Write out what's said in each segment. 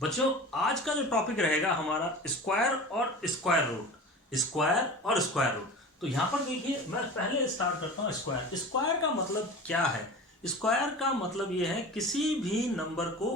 बच्चों, आज का जो टॉपिक रहेगा हमारा स्क्वायर और स्क्वायर रूट। स्क्वायर और स्क्वायर रूट। तो यहाँ पर देखिए, मैं पहले स्टार्ट करता हूँ। स्क्वायर स्क्वायर का मतलब क्या है? स्क्वायर का मतलब ये है किसी भी नंबर को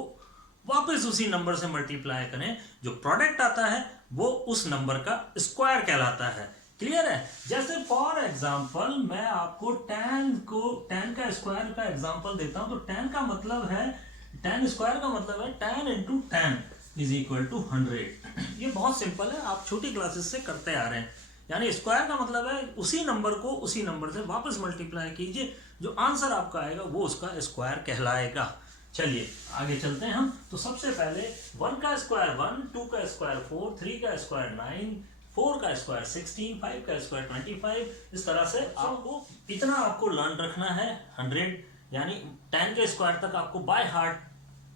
वापस उसी नंबर से मल्टीप्लाई करें, जो प्रोडक्ट आता है वो उस नंबर का स्क्वायर कहलाता है। क्लियर है? जैसे फॉर एग्जाम्पल मैं आपको टेन का स्क्वायर का एग्जाम्पल देता हूं। तो टेन का मतलब है, टेन स्क्वायर का मतलब है 10 इंटू 10 इज इक्वल टू 100। ये बहुत सिंपल है, आप छोटी क्लासेस से करते आ रहे हैं। यानी स्क्वायर का मतलब है उसी नंबर को उसी नंबर से वापस मल्टीप्लाई कीजिए, जो आंसर आपका आएगा वो उसका स्क्वायर कहलाएगा। चलिए आगे चलते हैं हम। तो सबसे पहले 1 का स्क्वायर 1, 2 का स्क्वायर 4, 3 का स्क्वायर 9, 4 का स्क्वायर 16, 5 का स्क्वायर 25। इस तरह से आपको इतना आपको लर्न रखना है। 100 यानी 10 के स्क्वायर तक आपको बाय हार्ट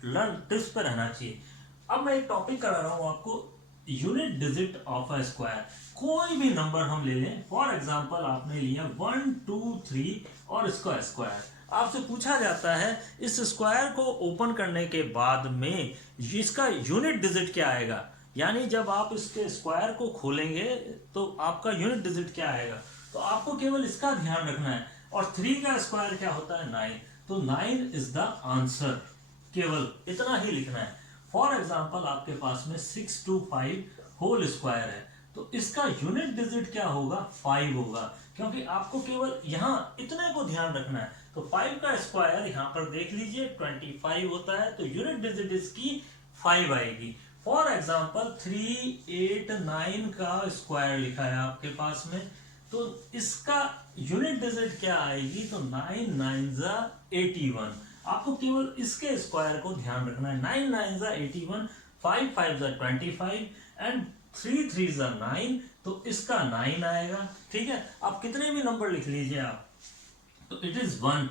लर्न टिप्स पे रहना चाहिए। अब मैं एक टॉपिक करा रहा हूं आपको, unit digit of a square. कोई भी नंबर हम ले लें, फॉर एग्जांपल आपने लिया 1, 2, 3 और इसका स्क्वायर। आपसे पूछा जाता है इस स्क्वायर को ओपन करने के बाद में इसका यूनिट डिजिट क्या आएगा। यानी जब आप इसके स्क्वायर को खोलेंगे तो आपका यूनिट डिजिट क्या आएगा। तो आपको केवल इसका ध्यान रखना है। और 3 का स्क्वायर क्या होता है? 9। तो 9 इज द आंसर। केवल इतना ही लिखना है। फॉर एग्जाम्पल आपके पास में 625 होल स्क्वायर है, तो इसका यूनिट डिजिट क्या होगा? 5 होगा, क्योंकि आपको केवल यहाँ इतने को ध्यान रखना है। तो 5 का स्क्वायर यहाँ पर देख लीजिए 25 होता है, तो यूनिट डिजिट इसकी 5 आएगी। फॉर एग्जाम्पल 389 का स्क्वायर लिखा है आपके पास में, तो इसका यूनिट डिजिट क्या आएगी? तो 9 9 81। आपको केवल इसके स्क्वायर को ध्यान रखना है। 9 9 81, 5 5 25 एंड 3 3 9, तो इसका 9 आएगा। ठीक है, आप कितने भी नंबर लिख लीजिए आप, तो it is 1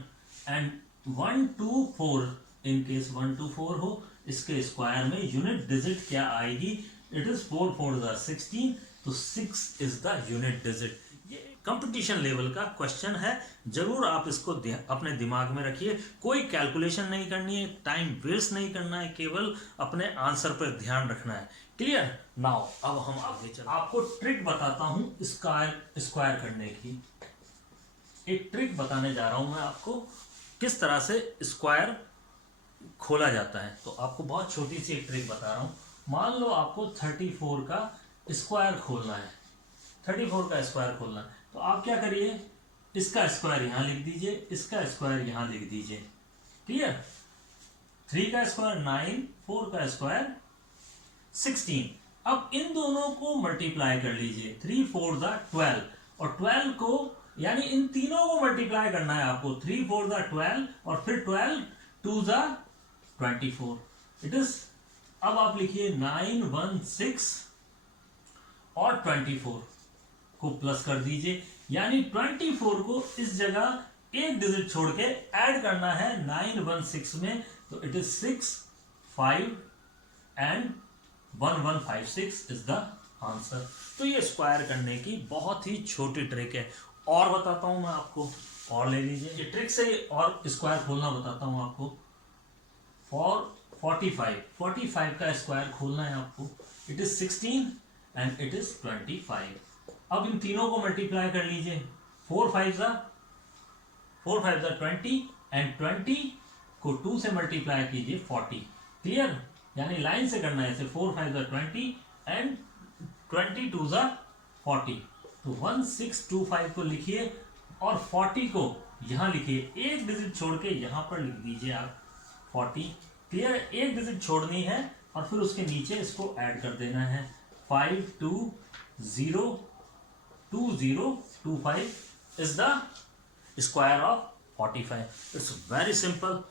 and 1 2 4। In case 1 2 4 हो, इसके स्क्वायर में यूनिट डिजिट क्या आएगी? इट इज 4 4 16, तो 6 इज द यूनिट डिजिट। ये कंपटीशन लेवल का क्वेश्चन है, जरूर आप इसको अपने दिमाग में रखिए। कोई कैलकुलेशन नहीं करनी है, टाइम वेस्ट नहीं करना है, केवल अपने आंसर पर ध्यान रखना है। क्लियर? नाउ अब हम आगे चलते हैं। आपको ट्रिक बताता हूं स्क्वायर करने की। एक ट्रिक बताने जा रहा हूं मैं आपको, किस तरह से स्क्वायर खोला जाता है। तो आपको बहुत छोटी सी एक ट्रिक बता रहा हूं। मान लो आपको 34 का स्क्वायर खोलना है। 34 का स्क्वायर खोलना है, तो आप क्या करिए, इसका स्क्वायर यहां लिख दीजिए, इसका स्क्वायर यहां लिख दीजिए। क्लियर? 3 का स्क्वायर 9, 4 का स्क्वायर 16। अब इन दोनों को मल्टीप्लाई कर लीजिए। 3 4 12, और 12 को यानी इन तीनों को मल्टीप्लाई करना है आपको। 3 4 12 और फिर 12 2 24। इट इज, अब आप लिखिए 9 1 6 और 24 को प्लस कर दीजिए। यानी 24 को इस जगह एक डिजिट छोड़ के ऐड करना है 9 1 6 में, तो it is 6 5 and 1156 is the answer. तो ये स्क्वायर करने की बहुत ही छोटी ट्रिक है। और बताता हूं मैं आपको, और ले लीजिए ये ट्रिक से, और स्क्वायर खोलना बताता हूं आपको। फॉर 45 का स्क्वायर खोलना है आपको। It is 16 and it is 25। अब इन तीनों को मल्टीप्लाई कर लीजिए। 4 5 20 एंड 20 को 2 से मल्टीप्लाई कीजिए 40। क्लियर? यानी लाइन से करना है इसे। 4 5 20 एंड 22 40। तो 1625 को लिखिए और 40 को यहां लिखिए। एक डिजिट छोड़ के यहां पर लिख दीजिए आप 40। क्लियर? एक डिजिट छोड़नी है और फिर उसके नीचे इसको ऐड कर देना है। 5 2 0 2 0 2 5 is the square of 45। It's very simple.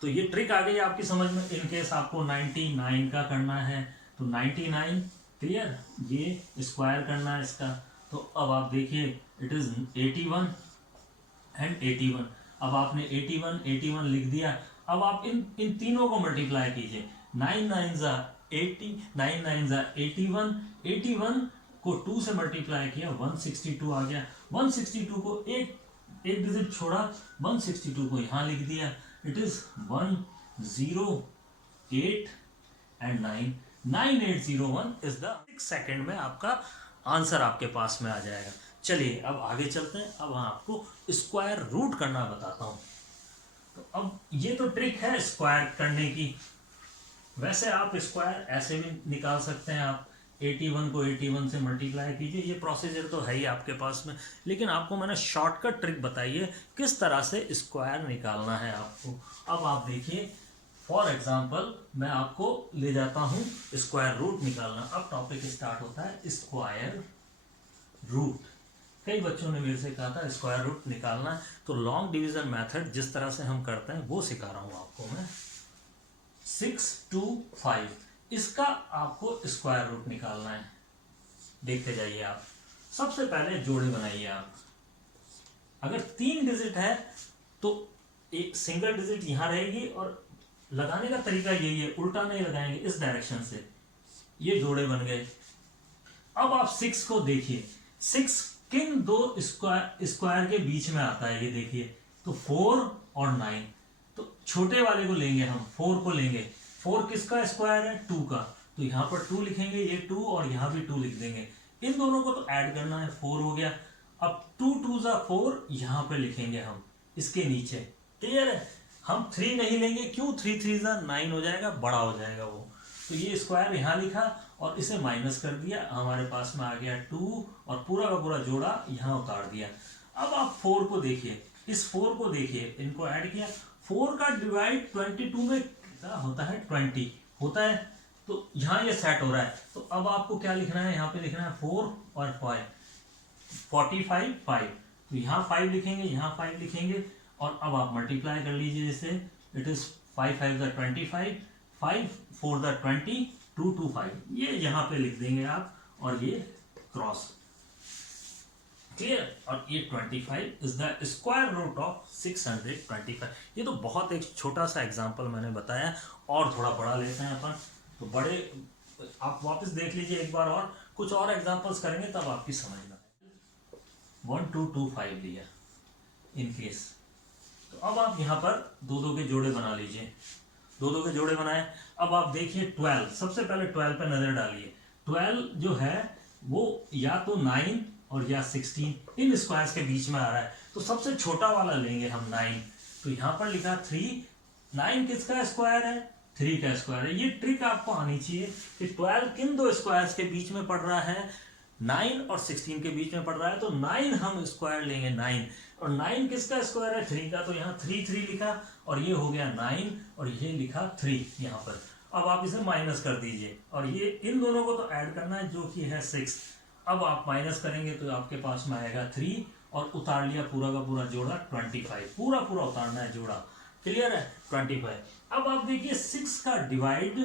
तो ये ट्रिक आ गई आपकी समझ में। इन केस आपको 99 का करना है, तो 99। क्लियर? ये स्क्वायर करना है इसका। तो अब आप देखिए, इट इज 81 एंड 81। अब आपने 81 लिख दिया। अब आप इन तीनों को मल्टीप्लाई कीजिए। 9 9 80, 9 9 81। 81 को 2 से मल्टीप्लाई किया, 162 आ गया। 162 को एक डिजिट छोड़ा, 162 को यहां लिख दिया। It is 108 and 9, 9801 is the 6 second में आपका आंसर आपके पास में आ जाएगा। चलिए अब आगे चलते हैं। अब आपको स्क्वायर रूट करना बताता हूँ। तो अब ये तो ट्रिक है स्क्वायर करने की। वैसे आप स्क्वायर ऐसे भी निकाल सकते हैं। आप 81 को 81 से मल्टीप्लाई कीजिए, ये प्रोसीजर तो है ही आपके पास में, लेकिन आपको मैंने शॉर्टकट ट्रिक बताई है किस तरह से स्क्वायर निकालना है आपको। अब आप देखिए, फॉर एग्जांपल मैं आपको ले जाता हूँ स्क्वायर रूट निकालना। अब टॉपिक स्टार्ट होता है स्क्वायर रूट। कई बच्चों ने मेरे से कहा था स्क्वायर रूट निकालना है, तो लॉन्ग डिवीजन मेथड जिस तरह से हम करते हैं वो सिखा रहा हूँ आपको मैं। 6 to 5 इसका आपको स्क्वायर रूट निकालना है। देखते जाइए आप। सबसे पहले जोड़े बनाइए आप। अगर 3 डिजिट है तो एक सिंगल डिजिट यहां रहेगी, और लगाने का तरीका यही है, उल्टा नहीं लगाएंगे, इस डायरेक्शन से। ये जोड़े बन गए। अब आप 6 को देखिए, 6 किन दो स्क्वायर के बीच में आता है ये देखिए, तो 4 और 9। तो छोटे वाले को लेंगे हम, 4 को लेंगे। 4 किसका स्क्वायर है? 2 का, तो यहाँ पर 2 लिखेंगे, ये 2 और यहाँ भी 2 लिख देंगे। इन दोनों को तो ऐड करना है, 4 हो गया। अब 2 2 जा 4 यहाँ पे लिखेंगे हम इसके नीचे। क्लियर है? हम 3 नहीं लेंगे, क्यों? 3 3 जा 9 हो जाएगा, बड़ा हो जाएगा वो। तो ये स्क्वायर यहाँ लिखा और इसे माइनस कर दिया, हमारे पास में आ गया 2 और पूरा का पूरा जोड़ा यहाँ उतार दिया। अब आप 4 को देखिए, इस 4 को देखिए, इनको ऐड किया। 4 का डिवाइड 22 में कितना होता है? 20 होता है। तो यहाँ ये सेट हो रहा है। तो अब आपको क्या लिखना है? यहाँ पे लिखना है 4 और 5, 45 5। तो यहाँ 5 लिखेंगे, यहाँ 5 लिखेंगे, और अब आप मल्टीप्लाई कर लीजिए इसे। It is 5 5 the 25, 5 4 the 20, 2 2 5। ये यहाँ पे लिख देंगे आप, और ये क्रॉस। क्लियर? और ये 25 is the square root of 625। ये तो बहुत एक छोटा सा एग्जांपल मैंने बताया, और थोड़ा बड़ा लेते हैं अपन। तो बड़े आप वापस देख लीजिए एक बार, और कुछ और एग्जांपल्स करेंगे तब आपकी समझ में आएगा। 1 2 2 5 लिया इन केस। तो अब आप यहाँ पर 2 2 के जोड़े बना लीजिए। 2 2 के जोड़े बनाए। अब आप देखिए 12, सबसे पहले 12 पे नजर डालिए। 12 जो है वो या तो 9 और या 16 इन स्क्वायर्स के बीच में आ रहा है, तो सबसे छोटा वाला लेंगे हम 9। तो यहाँ पर लिखा 3, 9 किसका स्क्वायर है? 3 का स्क्वायर है। ये ट्रिक आपको आनी चाहिए कि 12 किन दो स्क्वायर्स के बीच में पड़ रहा है? 9 और 16 के बीच में पड़ रहा है, तो 9 हम स्क्वायर लेंगे 9। और 9 किसका स्क्वायर है? 3 का, तो यहाँ 3 3 लिखा, और ये हो गया 9 और ये लिखा 3 यहाँ पर। अब आप इसे माइनस कर दीजिए, और ये इन दोनों को तो ऐड करना है जो कि है 6। अब आप माइनस करेंगे तो आपके पास में आएगा 3, और उतार लिया पूरा का पूरा जोड़ा 25, पूरा पूरा उतारना है जोड़ा। क्लियर है? 25। अब आप देखिए 6 का डिवाइड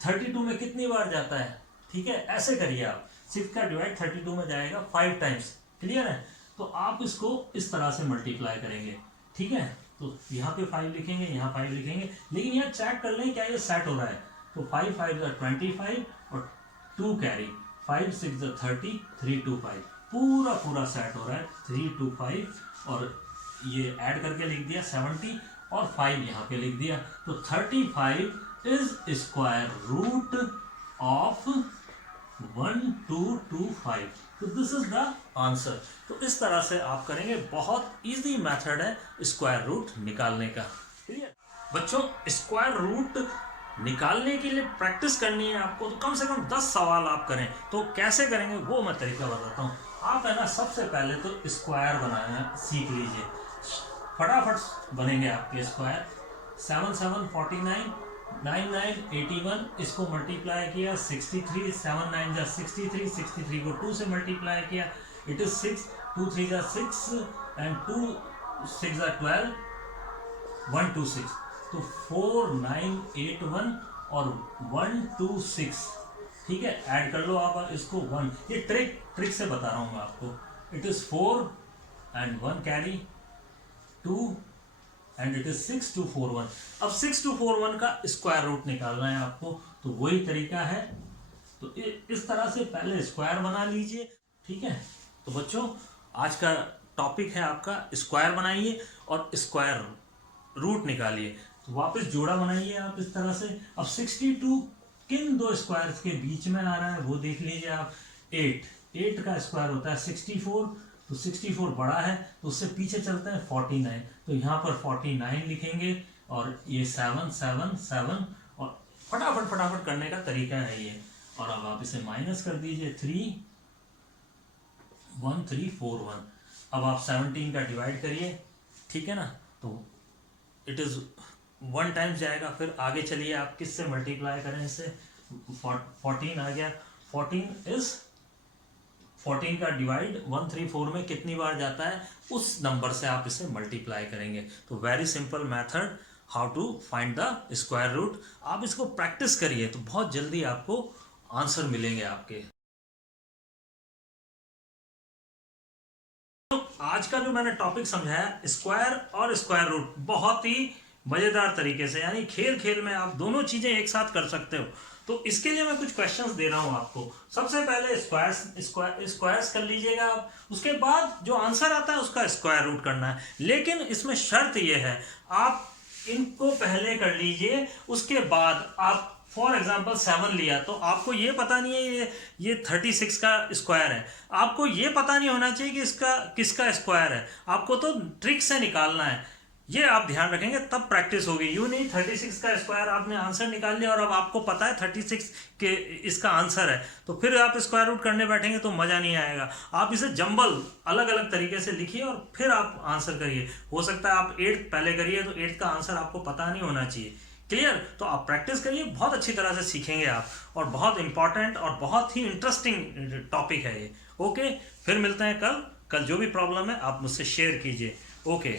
32 में कितनी बार जाता है? ठीक है, ऐसे करिए आप। 6 का डिवाइड 32 में जाएगा 5 टाइम्स। क्लियर है? तो आप इसको इस तरह से मल्टीप्लाई करेंगे। ठीक है, तो यहाँ पे 5 लिखेंगे, यहाँ 5 लिखेंगे, लेकिन यहाँ चेक कर लें क्या ये सेट हो रहा है। तो 5 5 द 25 और 2 कैरी, 5 6 द 30, 3 2 5, पूरा पूरा सेट हो रहा है। 3 2 5 और ये ऐड करके लिख दिया 70, और 5 यहाँ पे लिख दिया। तो 35 इज स्क्वायर रूट ऑफ 1225। तो दिस इज द आंसर। तो इस तरह से आप करेंगे। बहुत इजी मेथड है स्क्वायर रूट निकालने का। क्लियर बच्चों? स्क्वायर रूट निकालने के लिए प्रैक्टिस करनी है आपको, तो कम से कम 10 सवाल आप करें। तो कैसे करेंगे वो मैं तरीका बताता हूँ। आप है ना, सबसे पहले तो स्क्वायर बनाना सीख लीजिए, फटाफट बनेंगे आपके स्क्वायर। 7 7 49, 9 9 81, इसको मल्टीप्लाई किया 63, 7 9 जा 63, 63 को 2 से मल्टीप्लाई किया, इट इज 6, 2 3 जा 6 एंड 2 6 जा 12, 1 2 6। तो 4 9 8 1 और 1 2 6। ठीक है, ऐड कर लो आप इसको 1। ये ट्रिक से बता रहा हूँ मैं आपको। It is 4 and 1 carry 2 and it is 6 2 4 1। अब 6 2 4 1 का स्क्वायर रूट निकालना है आपको, तो वही तरीका है। तो इस तरह से पहले स्क्वायर बना लीजिए। ठीक है, तो बच्चों आज का टॉपिक है आपका स्क्वायर बनाइए और स्क्वायर रूट निकालिए। तो वापस जोड़ा बनाइए आप इस तरह से। अब 62 किन दो स्क्वायर्स के बीच में आ रहा है वो देख लीजिए आप। 8 का स्क्वायर होता है 64, तो 64 बड़ा है तो उससे पीछे चलते हैं 49, तो यहाँ पर 49 लिखेंगे और ये 7 7 7 और फटाफट फटाफट करने का तरीका है ये। और अब आप इसे माइनस कर दीजिए 3 1 3 4 1। अब आप 17 का डिवाइड करिए, ठीक है ना, तो इट इज 1 टाइम्स जाएगा। फिर आगे चलिए आप किससे मल्टीप्लाई करें इसे, 14 आ गया। 14 का डिवाइड 134 में कितनी बार जाता है, उस नंबर से आप इसे मल्टीप्लाई करेंगे। तो very simple method how to find the square root. आप इसको प्रैक्टिस करिए तो बहुत जल्दी आपको आंसर मिलेंगे आपके। तो आज का जो मैंने टॉपिक समझाया स्क्वायर और स्क्वायर रूट, बहुत ही मजेदार तरीके से, यानी खेल खेल में आप दोनों चीजें एक साथ कर सकते हो। तो इसके लिए मैं कुछ क्वेश्चंस दे रहा हूं आपको। सबसे पहले स्क्वायर्स कर लीजिएगा आप, उसके बाद जो आंसर आता है उसका स्क्वायर रूट करना है। लेकिन इसमें शर्त यह है, आप इनको पहले कर लीजिए, उसके बाद आप फॉर एग्जाम्पल 7 लिया तो आपको ये पता नहीं है ये 36 का स्क्वायर है, आपको ये पता नहीं होना चाहिए कि इसका किसका स्क्वायर है, आपको तो ट्रिक से निकालना है। ये आप ध्यान रखेंगे तब प्रैक्टिस होगी। यू नहीं 36 का स्क्वायर आपने आंसर निकाल लिया और अब आपको पता है 36 के इसका आंसर है, तो फिर आप स्क्वायर रूट करने बैठेंगे तो मजा नहीं आएगा। आप इसे जंबल अलग अलग तरीके से लिखिए और फिर आप आंसर करिए। हो सकता है आप 8 पहले करिए तो 8 का आंसर आपको पता नहीं होना चाहिए। क्लियर? तो आप प्रैक्टिस करिए, बहुत अच्छी तरह से सीखेंगे आप, और बहुत इंपॉर्टेंट और बहुत ही इंटरेस्टिंग टॉपिक है ये। ओके, फिर मिलते हैं कल। जो भी प्रॉब्लम है आप मुझसे शेयर कीजिए। ओके।